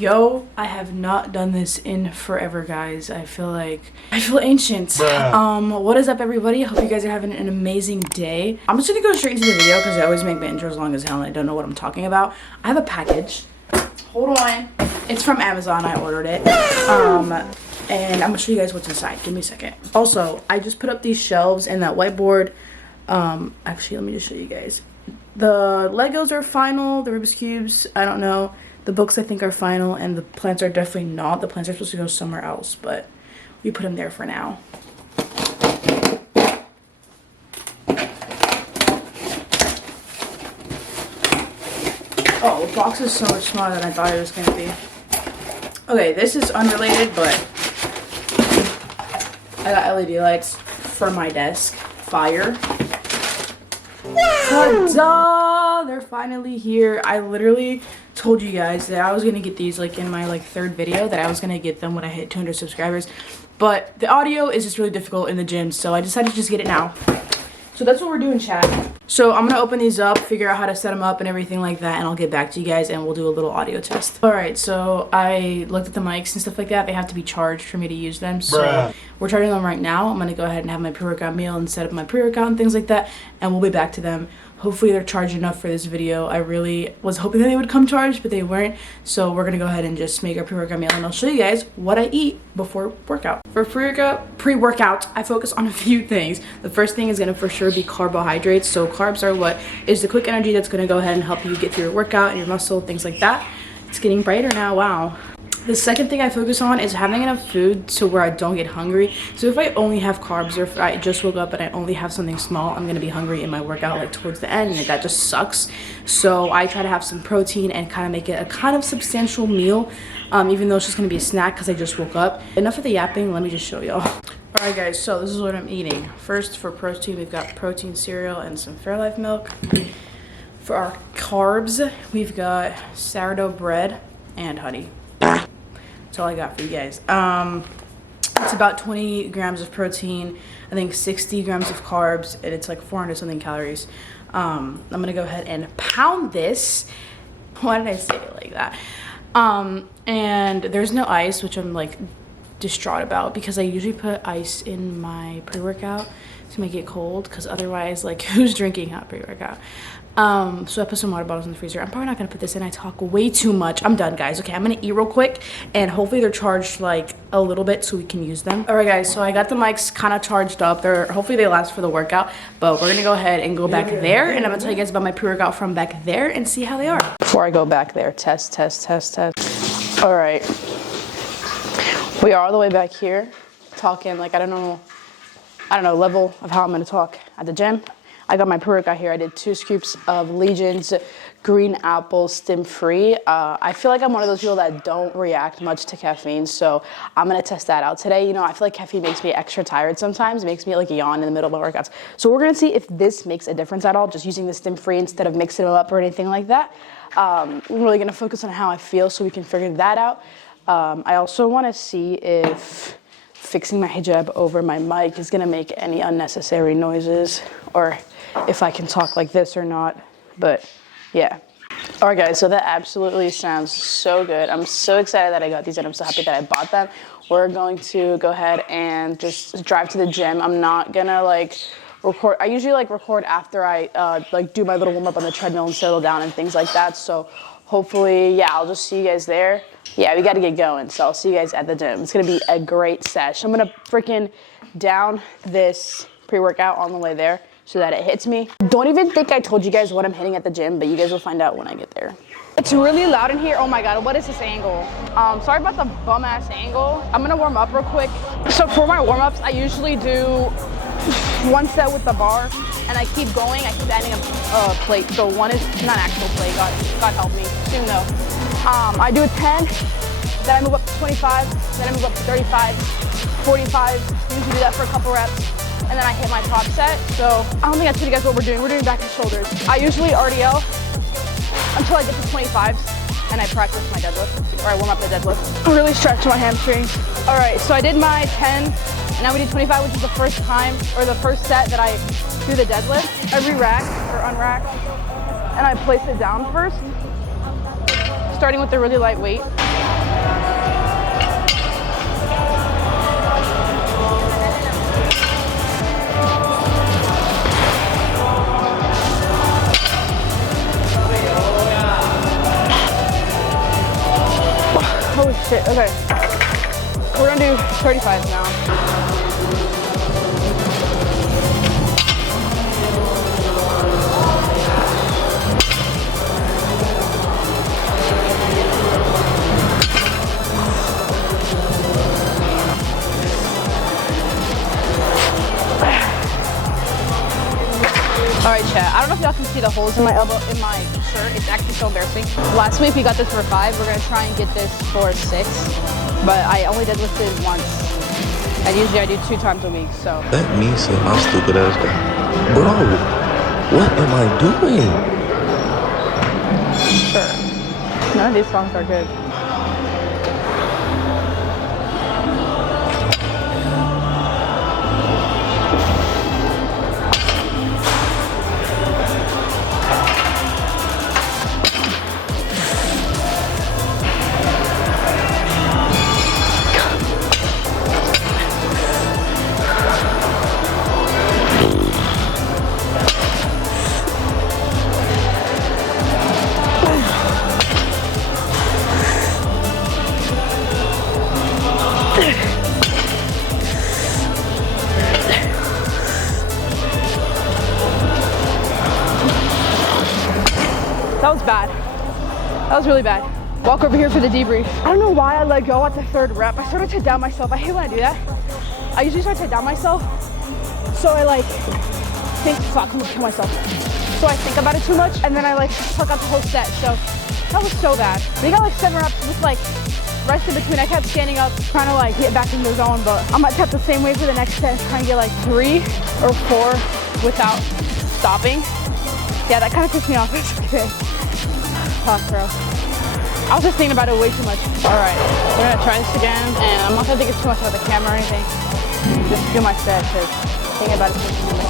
Yo, I have not done this in forever, guys. I feel ancient. What is up, everybody? I hope you guys are having an amazing day. I'm just gonna go straight into the video because I always make my intros long as hell and I don't know what I'm talking about. I have a package. Hold on. It's from Amazon. I ordered it. And I'm gonna show you guys what's inside. Give me a second. Also, I just put up these shelves and that whiteboard. Actually, let me just show you guys. The Legos are final, the Rubik's Cubes, I don't know. The books I think are final, and the plants are definitely not. The plants are supposed to go somewhere else, but we put them there for now. Oh, the box is so much smaller than I thought it was going to be. Okay, this is unrelated, but I got LED lights for my desk. Fire. Ta-da! They're finally here. I literally told you guys that I was gonna get these like in my third video, that I was gonna get them when I hit 200 subscribers, but the audio is just really difficult in the gym, so I decided to just get it now. So that's what we're doing, chat. So I'm gonna open these up, figure out how to set them up and everything like that, and I'll get back to you guys and we'll do a little audio test. All right, so I looked at the mics and stuff like that. They have to be charged for me to use them, so we're charging them right now. I'm gonna go ahead and have my pre-workout meal and set up my pre-workout and things like that, and we'll be back to them. Hopefully they're charged enough for this video. I really was hoping that they would come charged, but they weren't. So we're gonna go ahead and just make our pre-workout meal, and I'll show you guys what I eat before workout. For pre-workout, I focus on a few things. The first thing is gonna for sure be carbohydrates. So carbs are what is the quick energy that's gonna go ahead and help you get through your workout and your muscle, things like that. It's getting brighter now, wow. The second thing I focus on is having enough food to where I don't get hungry. So if I only have carbs, or if I just woke up and I only have something small, I'm gonna be hungry in my workout towards the end, and that just sucks. So I try to have some protein and kind of make it a kind of substantial meal, even though it's just gonna be a snack because I just woke up. Enough of the yapping, let me just show y'all. All right, guys, so this is what I'm eating. First, for protein, we've got protein cereal and some Fairlife milk. For our carbs, we've got sourdough bread and honey. That's all I got for you guys. It's about 20 grams of protein, I think 60 grams of carbs, and it's like 400 something calories. I'm gonna go ahead and pound this. Why did I say it like that? And there's no ice, which I'm distraught about, because I usually put ice in my pre-workout to make it cold, because otherwise who's drinking hot pre-workout? So I put some water bottles in the freezer. I'm probably not gonna put this in. I talk way too much. I'm done, guys. Okay, I'm gonna eat real quick, and hopefully they're charged a little bit so we can use them. All right, guys, so I got the mics kind of charged up. Hopefully they last for the workout, but we're gonna go ahead and go back there, and I'm gonna tell you guys about my pre-workout from back there and see how they are. Before I go back there, test. All right, we are all the way back here talking I don't know level of how I'm gonna talk at the gym. I got my pre-workout here. I did 2 scoops of Legion's green apple stim-free. I feel like I'm one of those people that don't react much to caffeine, so I'm gonna test that out today. You know, I feel like caffeine makes me extra tired sometimes. It makes me yawn in the middle of my workouts. So we're gonna see if this makes a difference at all, just using the stim-free instead of mixing them up or anything like that. I'm really gonna focus on how I feel so we can figure that out. I also wanna see if fixing my hijab over my mic is gonna make any unnecessary noises, or if I can talk like this or not, but yeah. All right, guys, so that absolutely sounds so good. I'm so excited that I got these, and I'm so happy that I bought them. We're going to go ahead and just drive to the gym. I'm not gonna record. I usually record after I do my little warm up on the treadmill and settle down and things like that. So hopefully, yeah, I'll just see you guys there. Yeah, we got to get going. So I'll see you guys at the gym. It's gonna be a great sesh. I'm gonna freaking down this pre-workout on the way there, so that it hits me. Don't even think I told you guys what I'm hitting at the gym, but you guys will find out when I get there. It's really loud in here. Oh my God, what is this angle? Sorry about the bum ass angle. I'm gonna warm up real quick. So for my warm ups, I usually do 1 set with the bar, and I keep going. I keep adding a plate. So 1 is not an actual plate, God help me, soon though. I do a 10, then I move up to 25, then I move up to 35, 45. Usually do that for a couple reps, and then I hit my top set. So I don't think I told you guys what we're doing. We're doing back and shoulders. I usually RDL until I get to 25s, and I practice my deadlift, or I warm up the deadlift. I really stretch my hamstrings. All right, so I did my 10, and now we did 25, which is the first time, or the first set that I do the deadlift. Every rack, or unrack, and I place it down first, starting with the really light weight. Holy shit, okay. We're gonna do 35 now. All right, chat. I don't know if y'all can see the holes in my elbow, in my shirt. It's actually so embarrassing. Last week we got this for 5. We're gonna try and get this for 6, but I only deadlifted once. And usually I do 2 times a week, so. Let me say my stupid ass guy. Bro, what am I doing? Sure. None of these songs are good. That was bad. That was really bad. Walk over here for the debrief. I don't know why I let go at the 3rd rep. I started to down myself. I hate when I do that. I usually start to down myself. So I like think, fuck, I'm gonna kill myself. So I think about it too much and then I like fuck out the whole set. So that was so bad. We got like 7 reps with like rest in between. I kept standing up, trying to like get back in the zone, but I'm gonna tap the same way for the next set and try and get like 3 or 4 without stopping. Yeah, that kind of pissed me off. It's okay. Fuck, bro. I was just thinking about it way too much. All right, we're gonna try this again, and I'm not gonna think it's too much about the camera or anything. Just do my set, because thinking about it too much.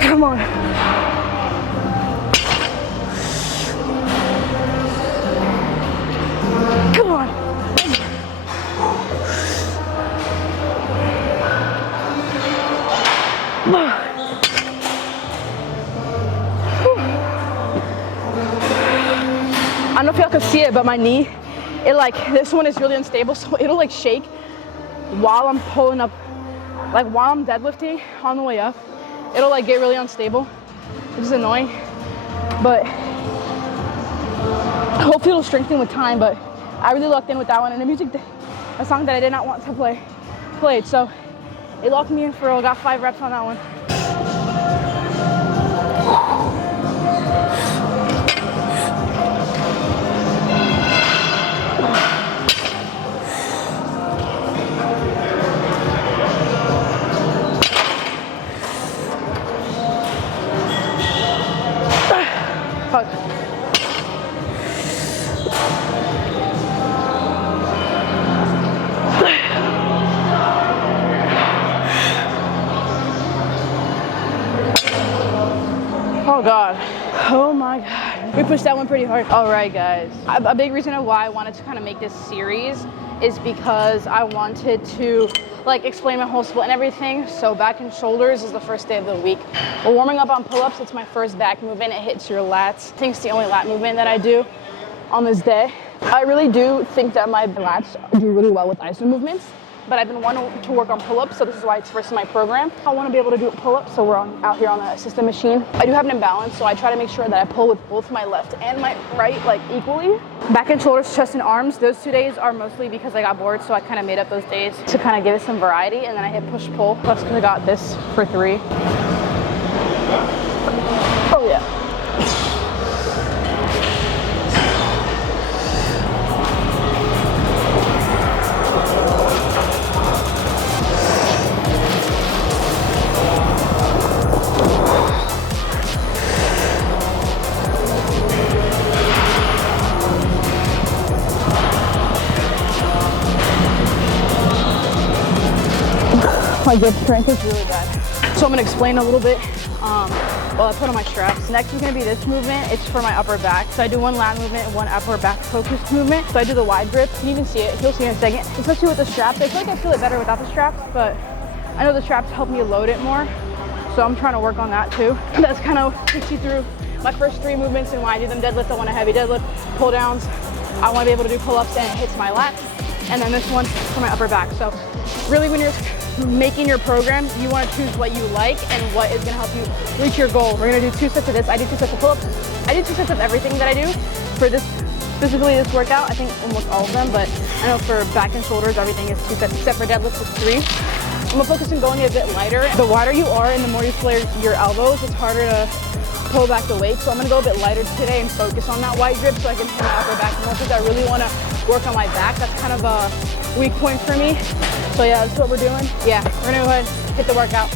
Come on. Come on. I don't know if y'all can see it, but my knee, it like, this one is really unstable, so it'll like shake while I'm pulling up, like while I'm deadlifting on the way up. It'll like get really unstable, which is annoying, but hopefully it'll strengthen with time. But I really locked in with that one, and the music, a song that I did not want to play, played. So it locked me in for, I got 5 reps on that one. Fuck. Oh God. Oh my God. We pushed that one pretty hard. All right, guys. A big reason why I wanted to kind of make this series is because I wanted to like explain my whole split and everything. So back and shoulders is the first day of the week. We're warming up on pull-ups. It's my first back movement. It hits your lats. I think it's the only lat movement that I do on this day. I really do think that my lats do really well with iso movements, but I've been wanting to work on pull-ups, so this is why it's first in my program. I want to be able to do pull-ups, so we're out here on the assisted machine. I do have an imbalance, so I try to make sure that I pull with both my left and my right, like equally. Back and shoulders, chest and arms, those 2 days are mostly because I got bored, so I kind of made up those days to kind of give it some variety, and then I hit push-pull, plus because I got this for 3. Oh yeah. My grip strength is really bad. So I'm gonna explain a little bit while I put on my straps. Next is gonna be this movement. It's for my upper back. So I do one lat movement and one upper back focused movement. So I do the wide grip. You can even see it. You'll see it in a second. Especially with the straps. I feel like I feel it better without the straps, but I know the straps help me load it more. So I'm trying to work on that too. That's kind of takes you through my first 3 movements, and when I do them deadlift, I want a heavy deadlift. Pull downs, I want to be able to do pull-ups and it hits my lats. And then this one for my upper back. So really when you're making your program, you want to choose what you like and what is going to help you reach your goal. We're going to do 2 sets of this. I do 2 sets of pull-ups. I do 2 sets of everything that I do for this, specifically this workout. I think almost all of them, but I know for back and shoulders, everything is 2 sets, except for deadlifts it's 3. I'm gonna focus on going a bit lighter. The wider you are and the more you flare your elbows, it's harder to pull back the weight. So I'm gonna go a bit lighter today and focus on that wide grip so I can hit my upper back more, because I really wanna work on my back. That's kind of a weak point for me. So yeah, that's what we're doing. Yeah, we're gonna go ahead and hit the workout.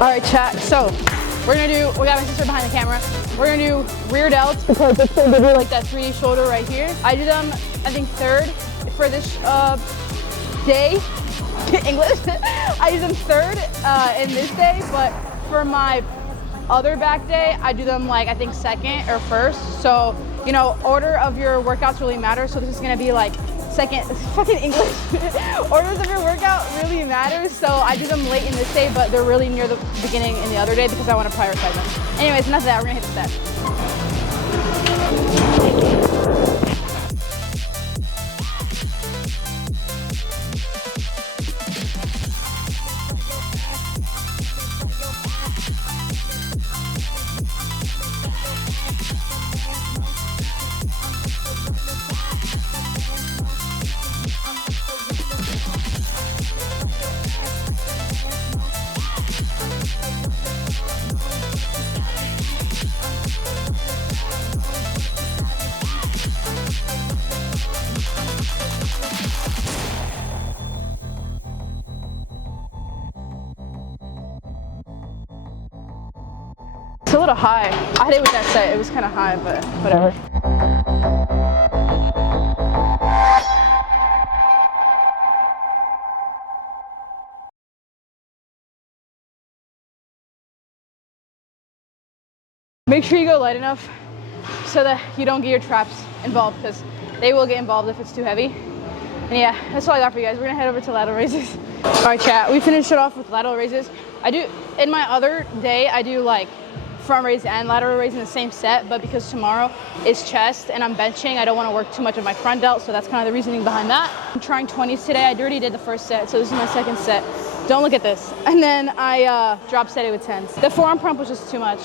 All right, chat. So we're gonna do, we got my sister behind the camera. We're gonna do rear delts because it's gonna give you like that 3D shoulder right here. I do them, I think 3rd for this day, English. I do them 3rd in this day, but for my other back day, I do them like, I think 2nd or 1st. So, you know, order of your workouts really matters. So this is gonna be like 2nd, fucking English. Orders of your workout really matters. So I do them late in this day, but they're really near the beginning in the other day because I want to prioritize them. Anyways, enough of that, we're gonna hit the set. It's a little high. I hit it with that set. It was kind of high, but whatever. Make sure you go light enough so that you don't get your traps involved, because they will get involved if it's too heavy. And yeah, that's all I got for you guys. We're gonna head over to lateral raises. All right, chat, we finished it off with lateral raises. I do, in my other day, I do like front raise and lateral raise in the same set, but because tomorrow is chest and I'm benching, I don't want to work too much of my front delt, so that's kind of the reasoning behind that. I'm trying 20s today. I already did the first set, so this is my second set. Don't look at this. And then I drop set it with 10s. The forearm pump was just too much.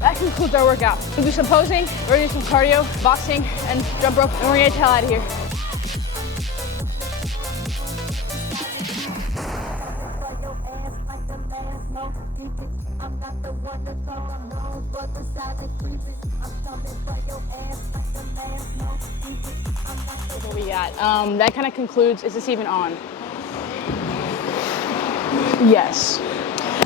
That concludes our workout. We'll do some posing, we're gonna do some cardio, boxing, and jump rope, and we're gonna get the hell out of here. What we got? That kind of concludes. Is this even on? Yes.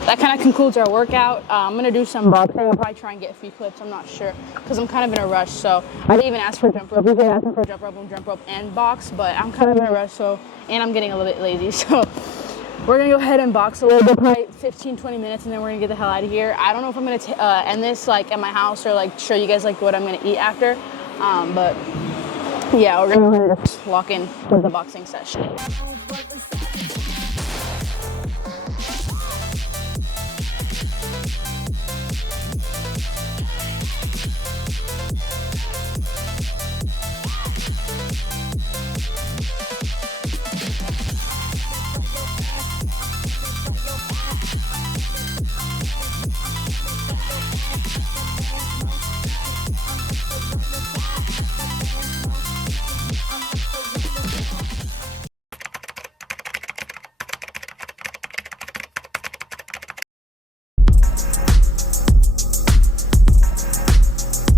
that kind of concludes our workout. I'm gonna do some boxing. I'll probably try and get a few clips. I'm not sure because I'm kind of in a rush. So I didn't even ask for jump rope. You could ask me for jump rope and box, but I'm kind of in a rush. So, and I'm getting a little bit lazy. So we're gonna go ahead and box a little bit, probably 15-20 minutes, and then we're gonna get the hell out of here. I don't know if I'm gonna end this like at my house or like show you guys like what I'm gonna eat after, but yeah, we're gonna go ahead and just lock in with the boxing session.